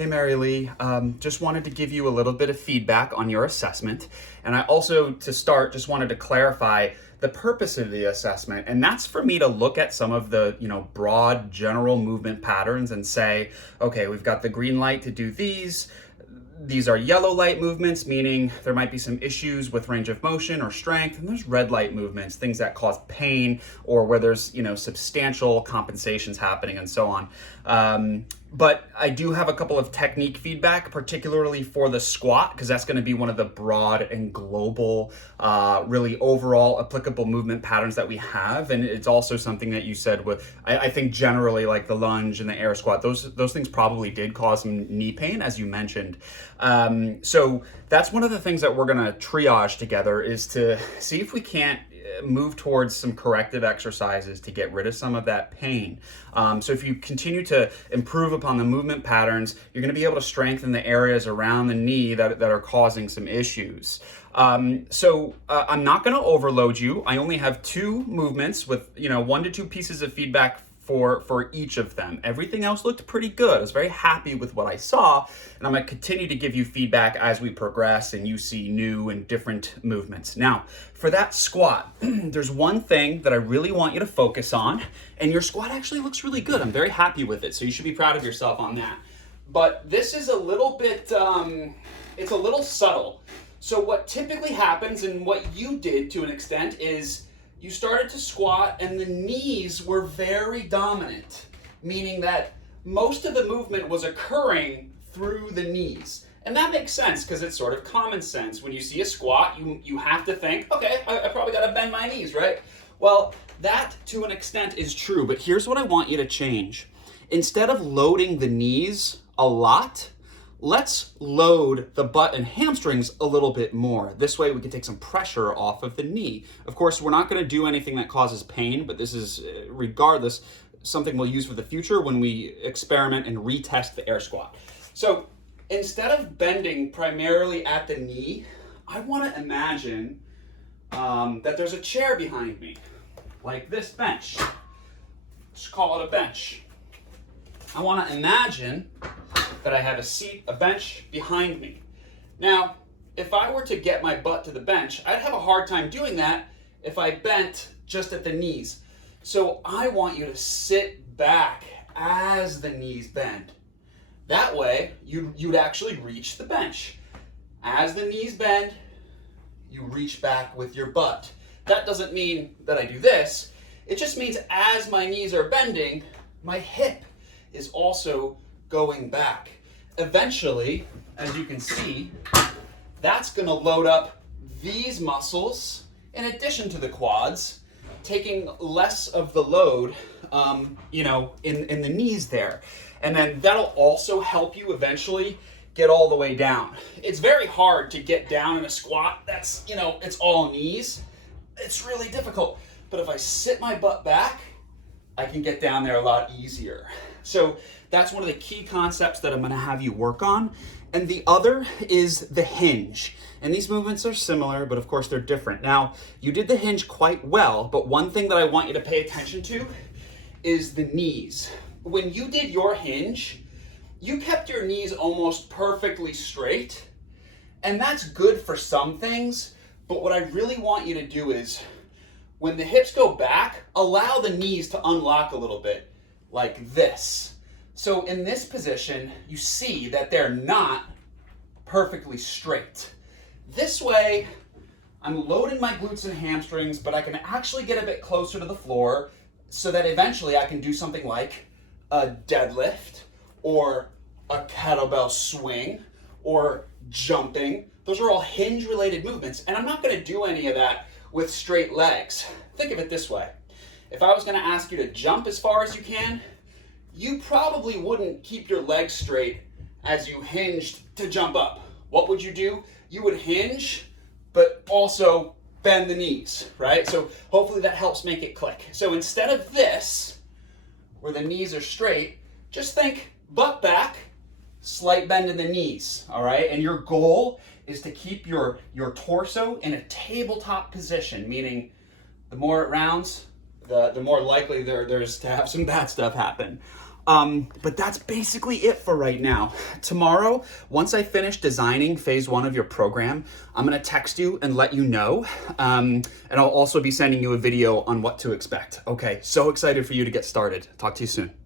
Hey Marylee, just wanted to give you a little bit of feedback on your assessment. And I also, to start, just wanted to clarify the purpose of the assessment. And that's for me to look at some of the, broad general movement patterns and say, okay, we've got the green light to do these. These are yellow light movements, meaning there might be some issues with range of motion or strength, and there's red light movements, things that cause pain or where there's, substantial compensations happening and so on. But I do have a couple of technique feedback, particularly for the squat, because that's going to be one of the broad and global, really overall applicable movement patterns that we have. And it's also something that you said with, I think generally like the lunge and the air squat, those things probably did cause some knee pain, as you mentioned. So that's one of the things that we're going to triage together, is to see if we can't move towards some corrective exercises to get rid of some of that pain. So if you continue to improve upon the movement patterns, you're going to be able to strengthen the areas around the knee that are causing some issues. So I'm not going to overload you. I only have 2 movements with 1 to 2 pieces of feedback for each of them. Everything else looked pretty good. I was very happy with what I saw, and I'm going to continue to give you feedback as we progress and you see new and different movements. Now, for that squat, there's one thing that I really want you to focus on, and your squat actually looks really good. I'm very happy with it, so you should be proud of yourself on that. But this is a little bit, it's a little subtle. So what typically happens, and what you did to an extent, is you started to squat and the knees were very dominant, meaning that most of the movement was occurring through the knees. And that makes sense because it's sort of common sense. When you see a squat, you have to think, okay, I probably got to bend my knees, right? Well, that to an extent is true, but here's what I want you to change. Instead of loading the knees a lot, let's load the butt and hamstrings a little bit more. This way we can take some pressure off of the knee. Of course, we're not going to do anything that causes pain, but this is, regardless, something we'll use for the future when we experiment and retest the air squat. So instead of bending primarily at the knee, I want to imagine that there's a chair behind me, like this bench. Let's call it a bench. I want to imagine that I have a bench behind me. Now, if I were to get my butt to the bench, I'd have a hard time doing that if I bent just at the knees. So I want you to sit back as the knees bend. That way, you'd actually reach the bench. As the knees bend, you reach back with your butt. That doesn't mean that I do this. It just means as my knees are bending, my hip is also going back. Eventually, as you can see, that's going to load up these muscles in addition to the quads, taking less of the load, in the knees there. And then that'll also help you eventually get all the way down. It's very hard to get down in a squat. That's, it's all knees. It's really difficult. But if I sit my butt back, I can get down there a lot easier. So that's one of the key concepts that I'm going to have you work on. And the other is the hinge. And these movements are similar, but of course they're different. Now, you did the hinge quite well, but one thing that I want you to pay attention to is the knees. When you did your hinge, you kept your knees almost perfectly straight. And that's good for some things, but what I really want you to do is, when the hips go back, allow the knees to unlock a little bit, like this. So in this position, you see that they're not perfectly straight. This way, I'm loading my glutes and hamstrings, but I can actually get a bit closer to the floor so that eventually I can do something like a deadlift or a kettlebell swing or jumping. Those are all hinge-related movements, and I'm not going to do any of that with straight legs. Think of it this way. If I was going to ask you to jump as far as you can, you probably wouldn't keep your legs straight as you hinged to jump up. What would you do? You would hinge, but also bend the knees, right? So hopefully that helps make it click. So instead of this, where the knees are straight, just think butt back, slight bend in the knees, all right? And your goal is to keep your torso in a tabletop position, meaning the more it rounds, the more likely there's to have some bad stuff happen. But that's basically it for right now. Tomorrow, once I finish designing phase 1 of your program, I'm gonna text you and let you know. And I'll also be sending you a video on what to expect. Okay, so excited for you to get started. Talk to you soon.